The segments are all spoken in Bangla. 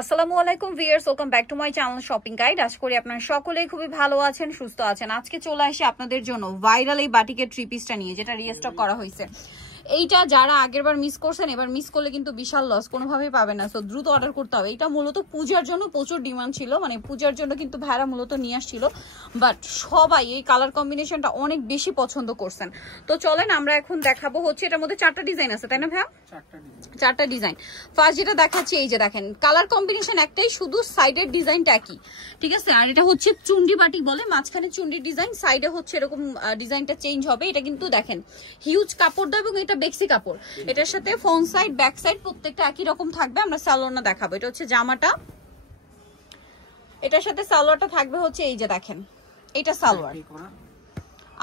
আসসালামু আলাইকুম viewers, welcome back to my channel shopping guide. আশা করি আপনারা সকলেই খুবই ভালো আছেন, সুস্থ আছেন। আজকে চলে আসি আপনাদের জন্য ভাইরাল এই বাটিকের থ্রি পিসটা নিয়ে, যেটা রিস্টক করা হয়েছে। এইটা যারা আগেরবার মিস করছেন, এবার মিস করলে কিন্তু বিশাল লস, কোনোভাবেই পাবে না। সো দ্রুত অর্ডার করতে হবে। এটা মূলত পূজার জন্য প্রচুর ডিমান্ড ছিল, মানে পূজার জন্য কিন্তু ভাইরা মূলত নিয়ে আসছিল, বাট সবাই এই কালার কম্বিনেশনটা অনেক বেশি পছন্দ করছেন। তো চলেন আমরা এখন দেখাবো হচ্ছে, এটার মধ্যে 4টা ডিজাইন আছে, তাই না ভাইয়া? 4টা ডিজাইন। ফার্স্ট যেটা দেখাচ্ছি, এই যে দেখেন কালার কম্বিনেশন একটাই, শুধু সাইডের ডিজাইনটা একই, ঠিক আছে। আর এটা হচ্ছে চুন্ডি বাটি বলে, মাঝখানে চুন্ডির ডিজাইন, সাইডে হচ্ছে এরকম ডিজাইনটা চেঞ্জ হবে। এটা কিন্তু দেখেন হিউজ কাপড় দেয় এবং এটা বেক্সি কাপড়। এটার সাথে ফ্রন্ট সাইড ব্যাক সাইড প্রত্যেকটা একই রকম থাকবে। আমরা সালোয়ারটা দেখাবো। এটা হচ্ছে জামাটা, এটার সাথে সালোয়ারটা থাকবে হচ্ছে এই যে দেখেন, এটা সালোয়ার।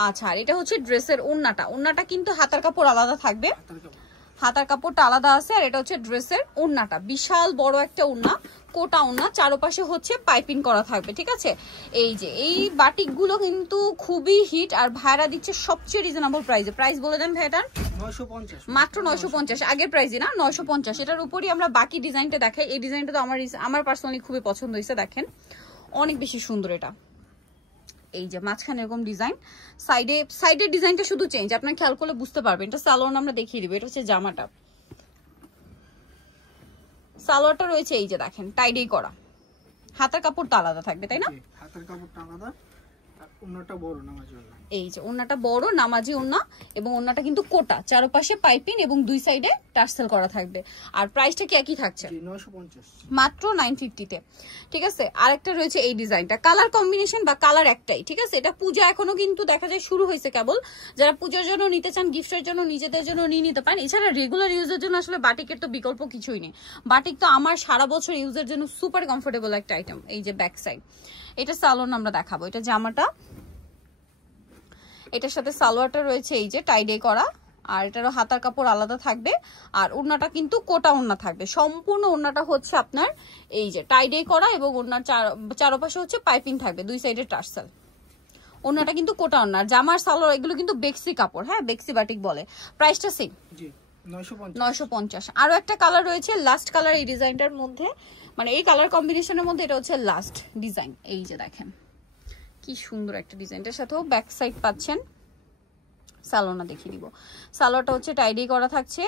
আচ্ছা, আর এটা হচ্ছে ড্রেসের ওড়নাটা। ওড়নাটা কিন্তু হাতার কাপড় আলাদা থাকবে, হাতার কাপড়টা আলাদা আছে। আর এটা হচ্ছে ড্রেসের ওড়নাটা, বিশাল বড় একটা ওড়না, কোটা ওড়না, চারপাশে হচ্ছে পাইপিং করা থাকবে, ঠিক আছে। এই যে এই বাটিকগুলো কিন্তু খুবই হিট, আর ভাইরা দিচ্ছে সবচেয়ে রিজনেবল প্রাইসে। প্রাইস বলে দেন ভাইটার? 950, মাত্র 950। আগের প্রাইসই না, 950। এটার উপরই আমরা বাকি ডিজাইনটা দেখাই। এই ডিজাইনটা তো আমার পার্সোনালি খুবই পছন্দ হয়েছে, দেখেন অনেক বেশি সুন্দর এটা। এই যে মাঝখানে এরকম ডিজাইন, সাইডের ডিজাইনটা শুধু চেঞ্জ, আপনার খেয়াল করলে বুঝতে পারবেন। এটা সালোয়ার আমরা দেখিয়ে দিব। এটা হচ্ছে জামাটা, সালোয়ারটা রয়েছে এই যে দেখেন টাইডেই করা, হাতার কাপড়টা আলাদা থাকবে, তাই না? হাতার কাপড়টা আলাদা, আর ওন্নাটা বড় নামাজি ওন্না। এই যে ওন্নাটা বড় নামাজি ওন্না, এবং ওন্নাটা কিন্তু কোটা, চারপাশে পাইপিং এবং দুই সাইডে টার্সেল করা থাকবে। আর প্রাইসটা কি একই থাকছে? 950, মাত্র 950 তে, ঠিক আছে। আরেকটা রয়েছে এই ডিজাইনটা, কালার কম্বিনেশন বা কালার একটাই, ঠিক আছে। এটা পূজা এখনো কিন্তু দেখা যায় শুরু হয়েছে কেবল। যারা পূজার জন্য নিতে চান, গিফটের জন্য, নিজেদের জন্য নিয়ে নিতে পারেন। এছাড়া রেগুলার ইউজের জন্য আসলে বাটিকের তো বিকল্প কিছুই নেই। বাটিক তো আমার সারা বছর ইউজের জন্য সুপার কমফোর্টেবল একটা আইটেম। এই যে ব্যাক সাইড, এটা সালোয়ার আমরা দেখাবো। এটা জামাটা, এটার সাথে সালোয়ারটা রয়েছে এই যে টাইডে করা, আর এটারও হাতার কাপড় আলাদা থাকবে। আর ওড়নাটা কিন্তু কোটা ওড়না থাকবে, সম্পূর্ণ ওড়নাটা হচ্ছে আপনার এই যে টাইডে করা, এবং ওড়নার চারপাশে হচ্ছে পাইপিং থাকবে, দুই সাইডে টার্সেল। ওড়নাটা কিন্তু কোটা ওড়না। জামার সালোয়ার এগুলো কিন্তু বেক্সি কাপড়, হ্যাঁ বেক্সি বাটিক বলে। প্রাইসটা সেম, 950। আরো একটা কালার রয়েছে, লাস্ট কালার এই ডিজাইনটার মধ্যে, মানে এই কালার কম্বিনেশনের মধ্যে এটা হচ্ছে লাস্ট ডিজাইন। এই যে দেখেন কি সুন্দর একটা ডিজাইনটার সাথেও ব্যাক সাইড পাচ্ছেন। সালোয়ারটা দেখিয়ে দিব। সালোয়ারটা হচ্ছে টাইডি করা থাকছে,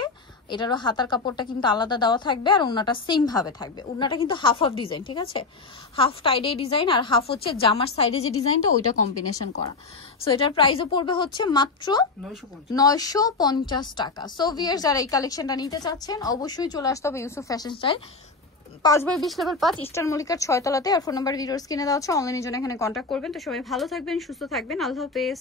এটারও হাতার কাপড়টা কিন্তু আলাদা দেওয়া থাকবে, আর ওড়নাটা সেম ভাবে থাকবে। ওড়নাটা কিন্তু হাফ হাফ ডিজাইন, ঠিক আছে, হাফ টাইডি ডিজাইন, আর হাফ হচ্ছে জামার সাইডে যে ডিজাইনটা ওইটা কম্বিনেশন করা। সো এটার প্রাইসও পড়বে হচ্ছে মাত্র 950 টাকা। সো ভিউয়ার্স, যারা এই কালেকশনটা নিতে চাচ্ছেন অবশ্যই চলে আসতে হবে Yusuf fashion style, 5/20 level 5, Eastern মল্লিকার 6 তলাতে। আর ফোন নাম্বার ভিডিওর স্ক্রিনে দেওয়া আছে, অনলাইনের জন্য এখানে কন্ট্যাক্ট করবেন। তো সবাই ভালো থাকবেন, সুস্থ থাকবেন, আল্লাহ হাফেজ।